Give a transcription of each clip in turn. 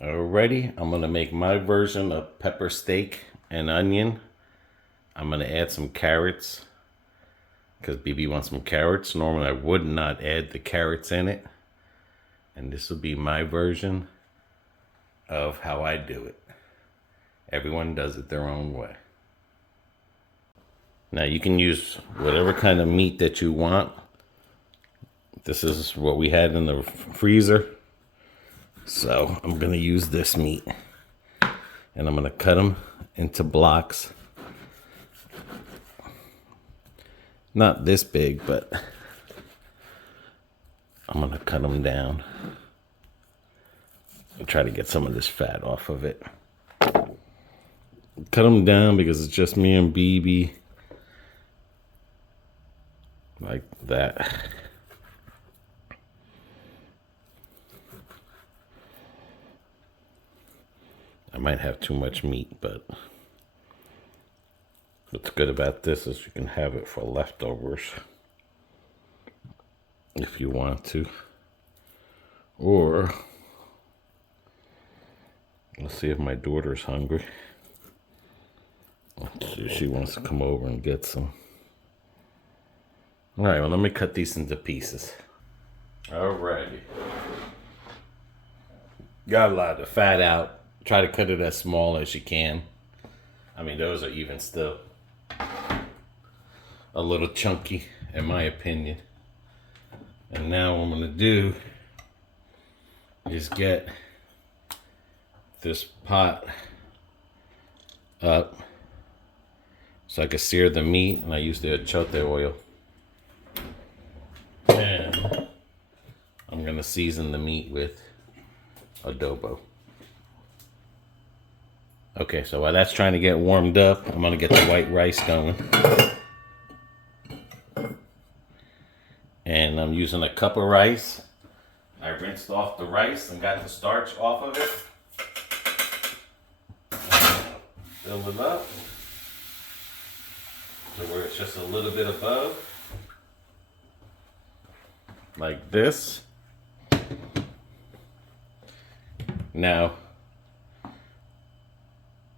Alrighty, I'm gonna make my version of pepper steak and onion. I'm gonna add some carrots because BB wants some carrots. Normally I would not add the carrots in it. And this will be my version of how I do it. Everyone does it their own way. Now you can use whatever kind of meat that you want. This is what we had in the freezer. So I'm gonna use this meat and I'm gonna cut them into blocks. Not this big, but I'm gonna cut them down and try to get some of this fat off of it. Cut them down because it's just me and BB. Like that. I might have too much meat, but what's good about this is you can have it for leftovers if you want to. Or let's see if my daughter's hungry. Let's see if she wants to come over and get some. All right, well, let me cut these into pieces. Alrighty. Got a lot of the fat out. Try to cut it as small as you can. I mean, those are even still a little chunky, in my opinion. And now what I'm gonna do is get this pot up so I can sear the meat, and I use the achiote oil. And I'm gonna season the meat with adobo. Okay, so while that's trying to get warmed up, I'm gonna get the white rice going. And I'm using a cup of rice. I rinsed off the rice and got the starch off of it. Fill it up to where it's just a little bit above. Like this. Now,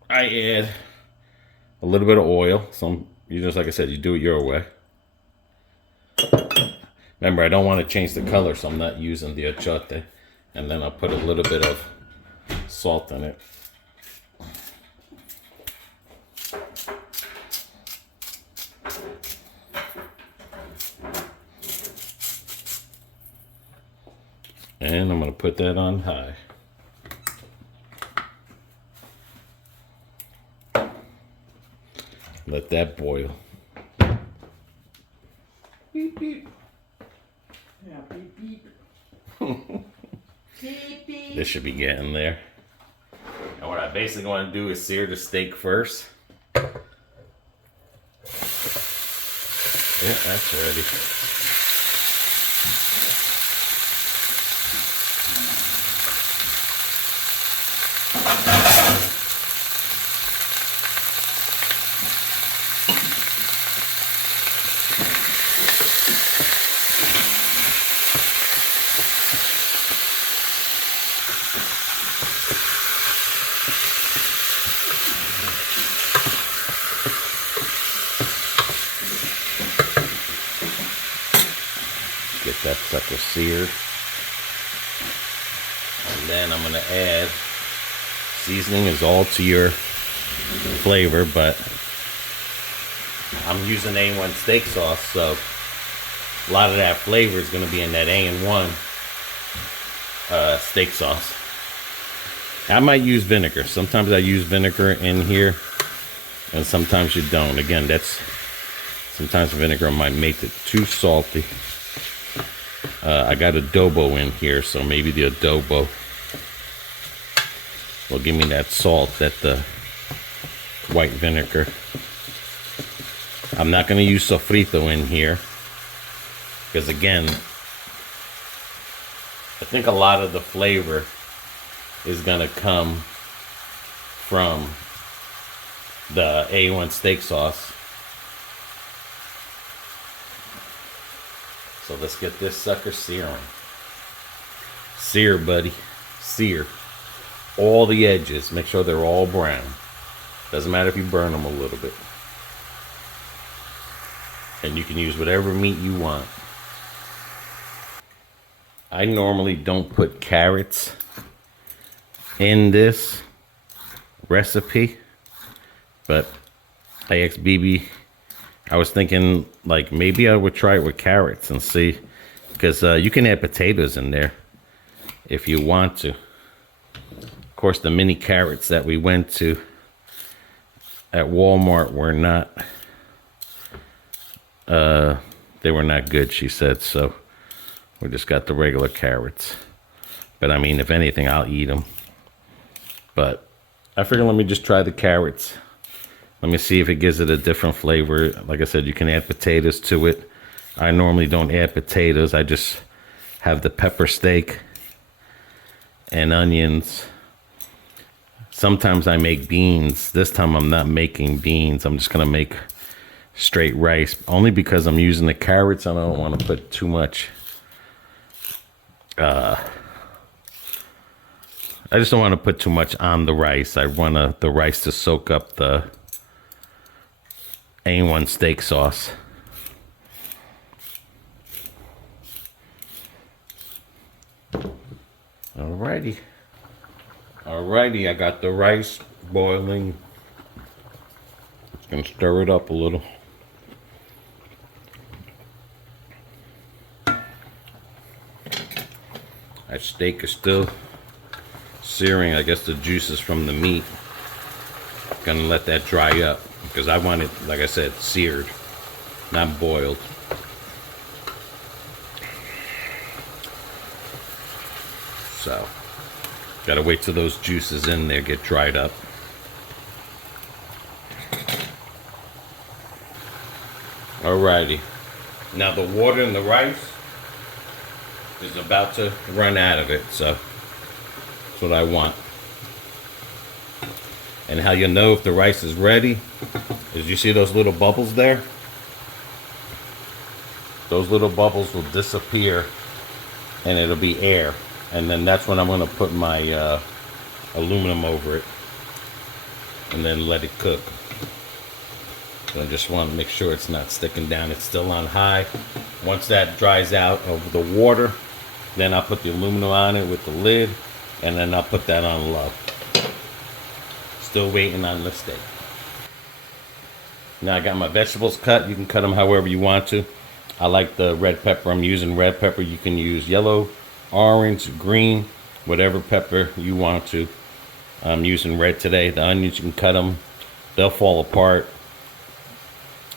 I add a little bit of oil. You just, like I said, you do it your way. Remember, I don't want to change the color, so I'm not using the achiote. And then I'll put a little bit of salt in it. And I'm going to put that on high. Let that boil. Beep, beep. Yeah, beep, beep. Beep, beep. This should be getting there. And what I basically want to do is sear the steak first. Yeah, that's ready. Get that sucker seared. And then I'm going to add, seasoning is all to your flavor, but I'm using A1 steak sauce, so a lot of that flavor is going to be in that A1 steak sauce. I might use vinegar. Sometimes I use vinegar in here, and sometimes you don't. Again, sometimes vinegar might make it too salty. I got adobo in here, so maybe the adobo will give me that salt that the white vinegar. I'm not going to use sofrito in here because, again, I think a lot of the flavor is going to come from the A1 steak sauce. So let's get this sucker searing. Sear, buddy. Sear. all the edges. Make sure they're all brown. Doesn't matter if you burn them a little bit. And you can use whatever meat you want. I normally don't put carrots in this recipe, but I asked BB, I was thinking like maybe I would try it with carrots and see, because you can add potatoes in there if you want to. Of course, the mini carrots that we went to at Walmart were not, they were not good, she said, so we just got the regular carrots. But I mean, if anything, I'll eat them. But I figured let me just try the carrots. Let me see if it gives it a different flavor. Like I said, you can add potatoes to it. I normally don't add potatoes. I just have the pepper steak and onions. Sometimes I make beans. This time I'm not making beans. I'm just going to make straight rice. Only because I'm using the carrots and I don't want to put too much. I just don't want to put too much on the rice. I want the rice to soak up the A1 steak sauce. Alrighty. Alrighty, I got the rice boiling. Just gonna stir it up a little. That steak is still searing. I guess the juices from the meat. Gonna let that dry up because I want it, like I said, seared, not boiled. So, gotta wait till those juices in there get dried up. Alrighty. Now the water in the rice is about to run out of it, so that's what I want. And how you know if the rice is ready is you see those little bubbles there? Those little bubbles will disappear and it'll be air. And then that's when I'm going to put my aluminum over it and then let it cook. So I just want to make sure it's not sticking down. It's still on high. Once that dries out of the water, then I'll put the aluminum on it with the lid, and then I'll put that on low. Still waiting on the steak. Now I got my vegetables cut. You can cut them however you want to. I like the red pepper. I'm using red pepper. You can use yellow, orange, green, whatever pepper you want to. I'm using red today. The onions, you can cut them. They'll fall apart.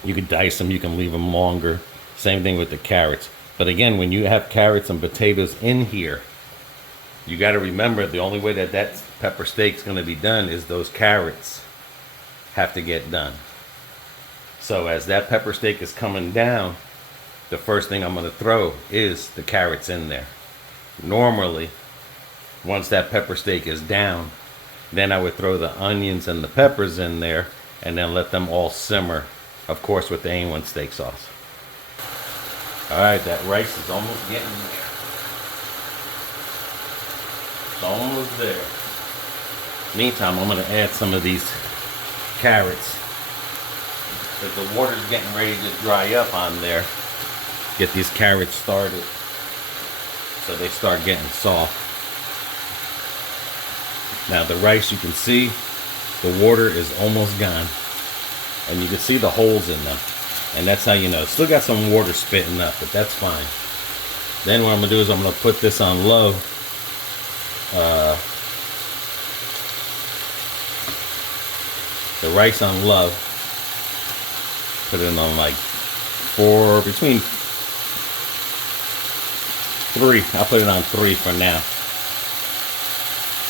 You can dice them. You can leave them longer. Same thing with the carrots. But again, when you have carrots and potatoes in here, you got to remember the only way that that pepper steak's going to be done is those carrots have to get done. So as that pepper steak is coming down, the first thing I'm going to throw is the carrots in there. Normally, once that pepper steak is down, then I would throw the onions and the peppers in there and then let them all simmer, of course, with the A1 steak sauce. All right, that rice is almost getting there. It's almost there. Meantime, I'm going to add some of these carrots because the water's getting ready to dry up on there. Get these carrots started so they start getting soft. Now the rice, you can see the water is almost gone, and you can see the holes in them, and that's how you know. It's still got some water spitting up, but that's fine. Then what I'm gonna do is I'm gonna put this on low. The rice on low. Put it on like between 3. I'll put it on 3 for now.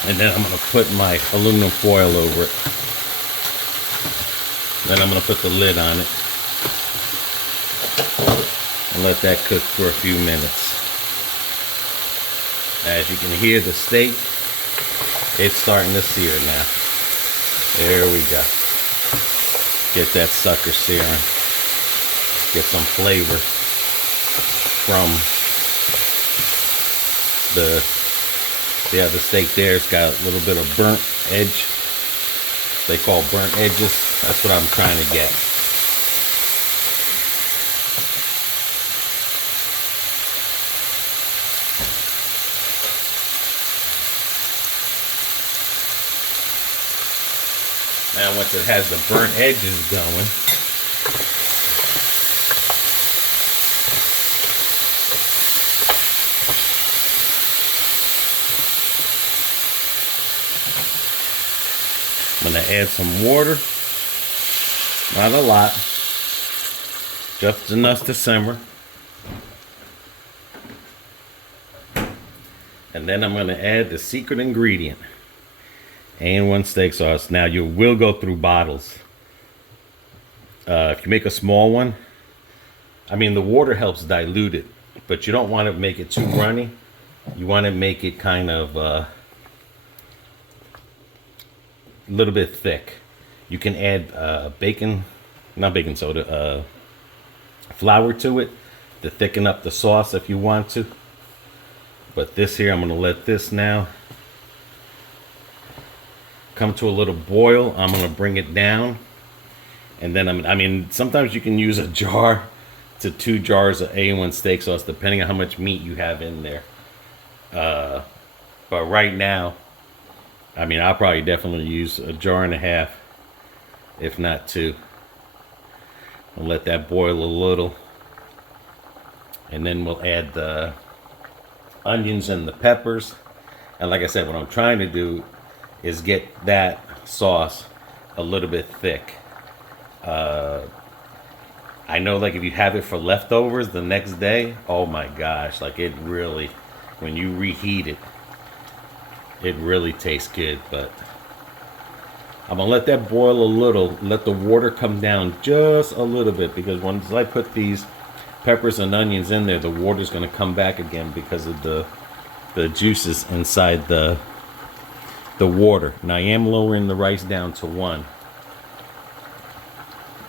And then I'm going to put my aluminum foil over it. Then I'm going to put the lid on it. And let that cook for a few minutes. As you can hear the steak, it's starting to sear now. There we go. Get that sucker searing. Get some flavor from the See how the steak there's got a little bit of burnt edge? They call burnt edges. That's what I'm trying to get. Now once it has the burnt edges going, I'm going to add some water, not a lot, just enough to simmer. And then I'm going to add the secret ingredient, A&1 steak sauce. Now you will go through bottles. If you make a small one, I mean the water helps dilute it, but you don't want to make it too runny. You want to make it kind of a little bit thick. You can add not baking soda, flour to it to thicken up the sauce if you want to. But this here, I'm going to let this now come to a little boil. I'm going to bring it down, and then I mean sometimes you can use a jar to 2 jars of A1 steak sauce depending on how much meat you have in there. But right now, I mean, I'll probably definitely use a jar and a half, if not 2. I'll let that boil a little. And then we'll add the onions and the peppers. And like I said, what I'm trying to do is get that sauce a little bit thick. I know, like, if you have it for leftovers the next day, oh my gosh, like it really, when you reheat it, it really tastes good. But I'm gonna let that boil a little, let the water come down just a little bit, because once I put these peppers and onions in there, the water's gonna come back again because of the juices inside the water. Now I am lowering the rice down to 1.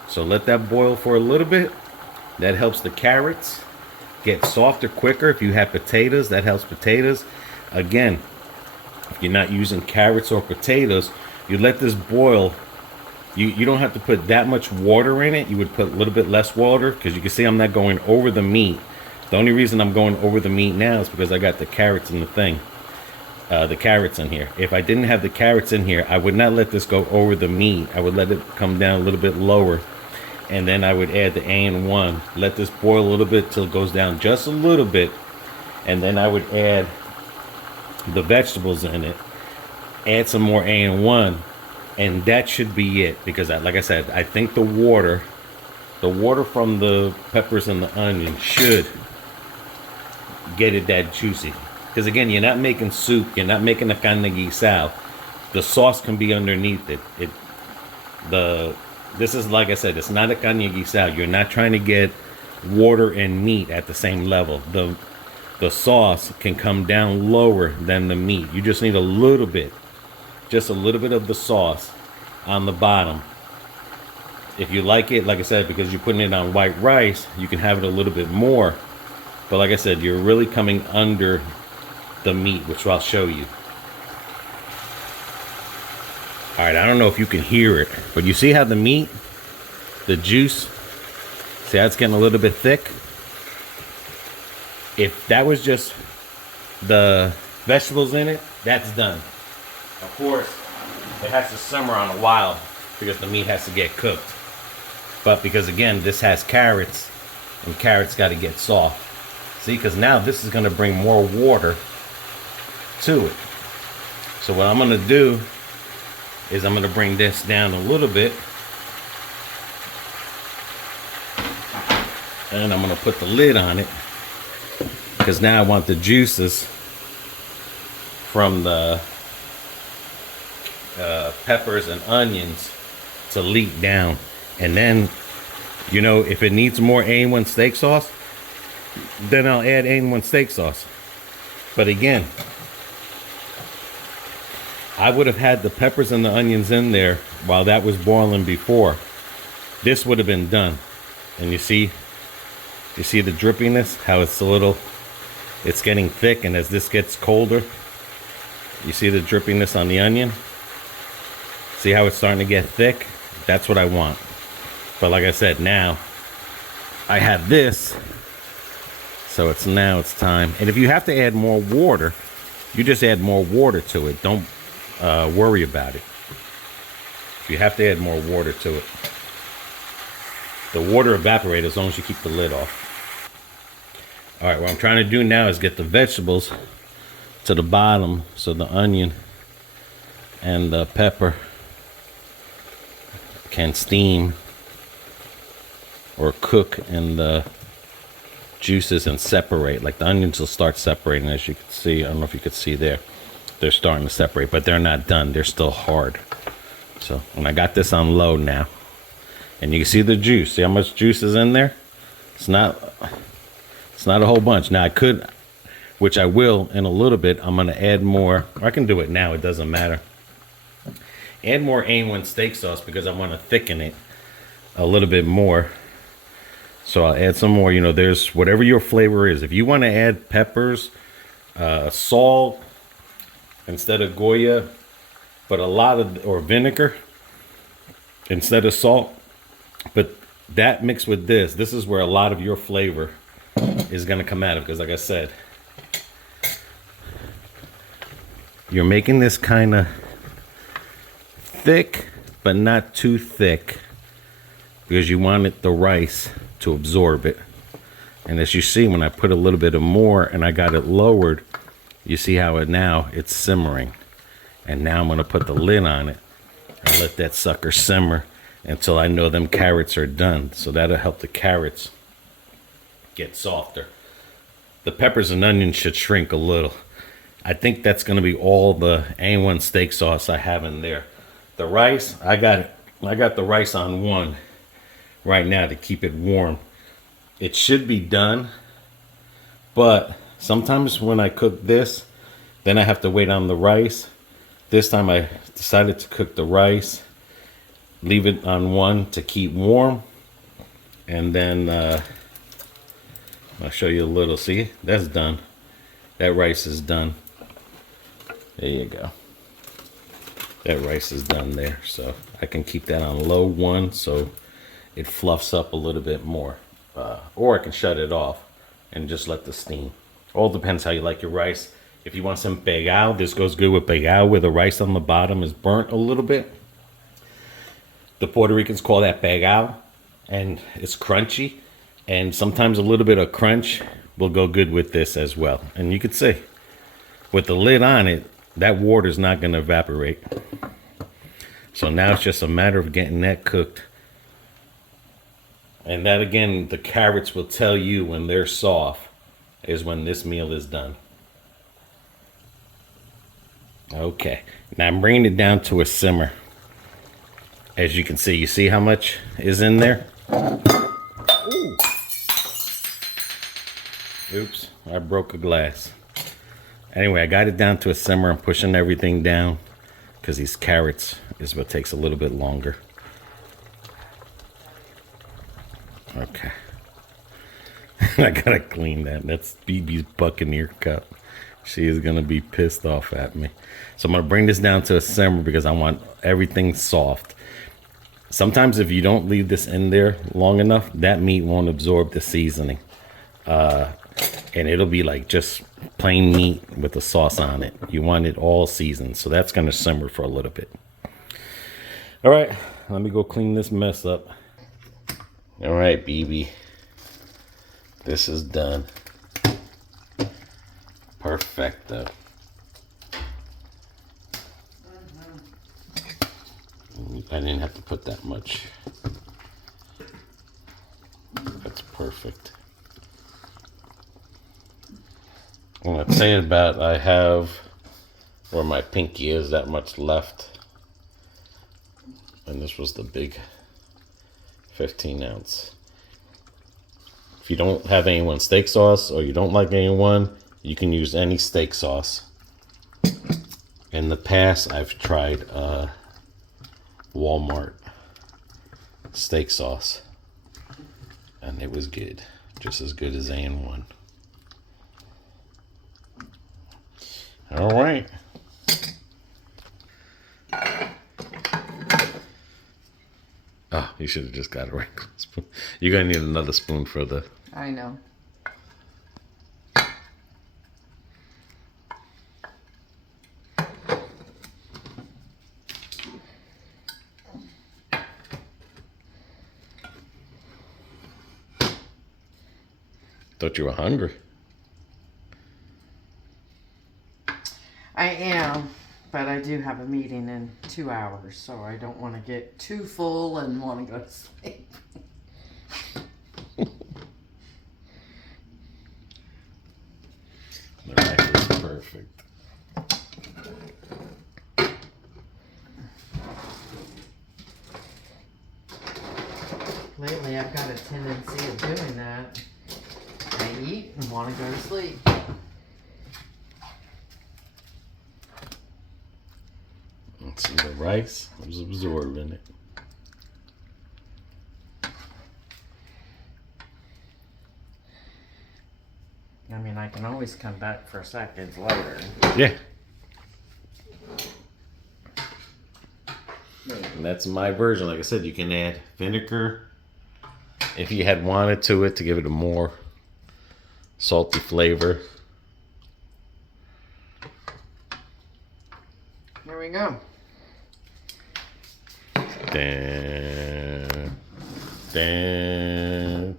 So let that boil for a little bit. That helps the carrots get softer quicker. If you have potatoes, that helps potatoes. Again, if you're not using carrots or potatoes, you let this boil. You don't have to put that much water in it. You would put a little bit less water, because you can see I'm not going over the meat. The only reason I'm going over the meat now is because I got the carrots in the thing. The carrots in here. If I didn't have the carrots in here, I would not let this go over the meat. I would let it come down a little bit lower. And then I would add the A&1. Let this boil a little bit till it goes down just a little bit. And then I would add the vegetables in it. Add some more A&1. And that should be it. Because like I said, I think the water from the peppers and the onion should get it that juicy. Because again, you're not making soup. You're not making a carne guisado. The sauce can be underneath it. This is, like I said, it's not a carne guisado. You're not trying to get water and meat at the same level. The sauce can come down lower than the meat. You just need a little bit, just a little bit of the sauce on the bottom. If you like it, like I said, because you're putting it on white rice, you can have it a little bit more. But like I said, you're really coming under the meat, which I'll show you. All right, I don't know if you can hear it, but you see how the meat, the juice, see how it's getting a little bit thick? If that was just the vegetables in it, that's done. Of course, it has to simmer on a while because the meat has to get cooked. But because again, this has carrots, and carrots got to get soft. See, because now this is going to bring more water to it. So what I'm going to do is I'm going to bring this down a little bit, and I'm going to put the lid on it, because now I want the juices from the peppers and onions to leak down. And then, you know, if it needs more A1 steak sauce, then I'll add A1 steak sauce. But again, I would have had the peppers and the onions in there while that was boiling before. This would have been done. And you see the drippiness, how it's getting thick, and as this gets colder, You see the drippiness on the onion? See how it's starting to get thick? That's what I want. But like I said, now I have this, so now it's time. And if you have to add more water, you just add more water to it. Don't worry about it. If you have to add more water to it, the water evaporates as long as you keep the lid off. All right, what I'm trying to do now is get the vegetables to the bottom so the onion and the pepper can steam or cook in the juices and separate. Like the onions will start separating, as you can see. I don't know if you could see there. They're starting to separate, but they're not done. They're still hard. So when I got this on low now, and you can see the juice. See how much juice is in there? It's not a whole bunch. Now I could, which I will in a little bit, I'm gonna add more. Or I can do it now, it doesn't matter. Add more A1 steak sauce because I want to thicken it a little bit more. So I'll add some more. You know, there's whatever your flavor is. If you want to add peppers, salt instead of Goya, but or vinegar instead of salt. But that mixed with this is where a lot of your flavor is going to come out of. Because like I said, you're making this kind of thick, but not too thick, because you want the rice to absorb it. And as you see, when I put a little bit of more and I got it lowered, you see how it's simmering. And now I'm going to put the lid on it and let that sucker simmer until I know them carrots are done. So that'll help the carrots get softer. The peppers and onions should shrink a little. I think that's going to be all the A1 steak sauce I have in there. The rice, I got the rice on 1 right now to keep it warm. It should be done, but sometimes when I cook this, then I have to wait on the rice. This time I decided to cook the rice, leave it on 1 to keep warm, and then I'll show you a little. See, that's done. That rice is done. There you go. That rice is done there. So I can keep that on low 1 so it fluffs up a little bit more. Or I can shut it off and just let the steam. All depends how you like your rice. If you want some pegao, this goes good with pegao, where the rice on the bottom is burnt a little bit. The Puerto Ricans call that pegao, and it's crunchy. And sometimes a little bit of crunch will go good with this as well. And you can see, with the lid on it, that water is not going to evaporate. So now it's just a matter of getting that cooked. And that, again, the carrots will tell you when they're soft is when this meal is done. Okay, now I'm bringing it down to a simmer. As you can see, you see how much is in there? Ooh. Oops, I broke a glass. Anyway, I got it down to a simmer. I'm pushing everything down because these carrots is what takes a little bit longer. Okay. I gotta clean that. That's BB's Buccaneer cup. She is gonna be pissed off at me. So I'm gonna bring this down to a simmer because I want everything soft. Sometimes if you don't leave this in there long enough, that meat won't absorb the seasoning. And it'll be like just plain meat with the sauce on it. You want it all seasoned. So that's gonna simmer for a little bit. All right, let me go clean this mess up. All right, BB. This is done. Perfecto. I didn't have to put that much. That's perfect. And I'd say about I have where my pinky is that much left. And this was the big 15-ounce. If you don't have A1 steak sauce or you don't like A1, you can use any steak sauce. In the past, I've tried Walmart steak sauce, and it was good, just as good as A1. All right, Oh, you should have just got a regular spoon. You're going to need another spoon for the... I know. Thought you were hungry. I am, but I do have a meeting in 2 hours, so I don't want to get too full and want to go to sleep. The rice is perfect. Lately, I've got a tendency of doing that. I eat and want to go to sleep. Let's see, the rice was absorbing it. I mean, I can always come back for seconds later. Yeah. And that's my version. Like I said, you can add vinegar if you had wanted to it to give it a more salty flavor. There we go. Dun, dun,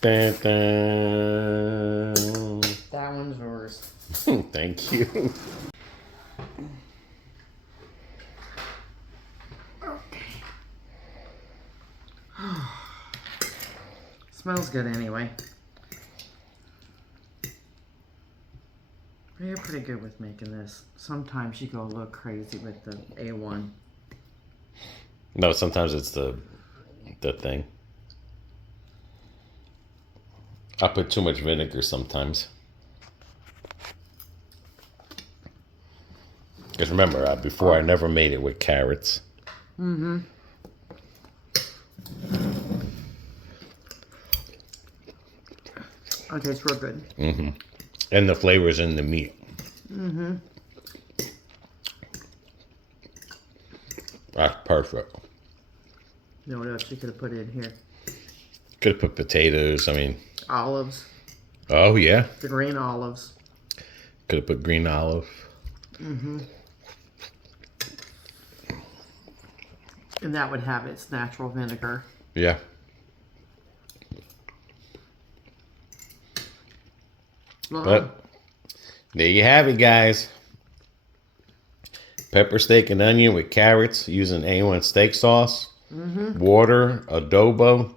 dun, dun. That one's yours. Thank you. Smells good anyway. You're pretty good with making this. Sometimes you go a little crazy with the A1. No, sometimes it's the thing. I put too much vinegar sometimes. Because remember, before I never made it with carrots. Mm-hmm. Oh, it tastes real good. Mm-hmm. And the flavor's in the meat. Mm-hmm. That's perfect. You know what else you could have put in here? Could have put potatoes. I mean... Olives. Oh, yeah. The green olives. Could have put green olive. Mm-hmm. And that would have its natural vinegar. Yeah. But there you have it, guys. Pepper steak and onion with carrots using A1 steak sauce, water, adobo,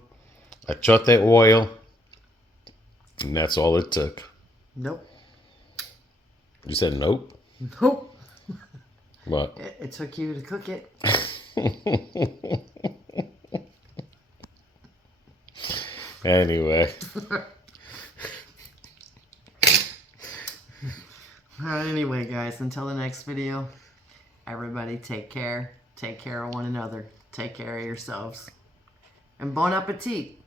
achote oil, and that's all it took. Nope. You said nope? Nope. What? It took you to cook it. Anyway. Anyway, guys, until the next video, everybody take care. Take care of one another. Take care of yourselves. And bon appetit.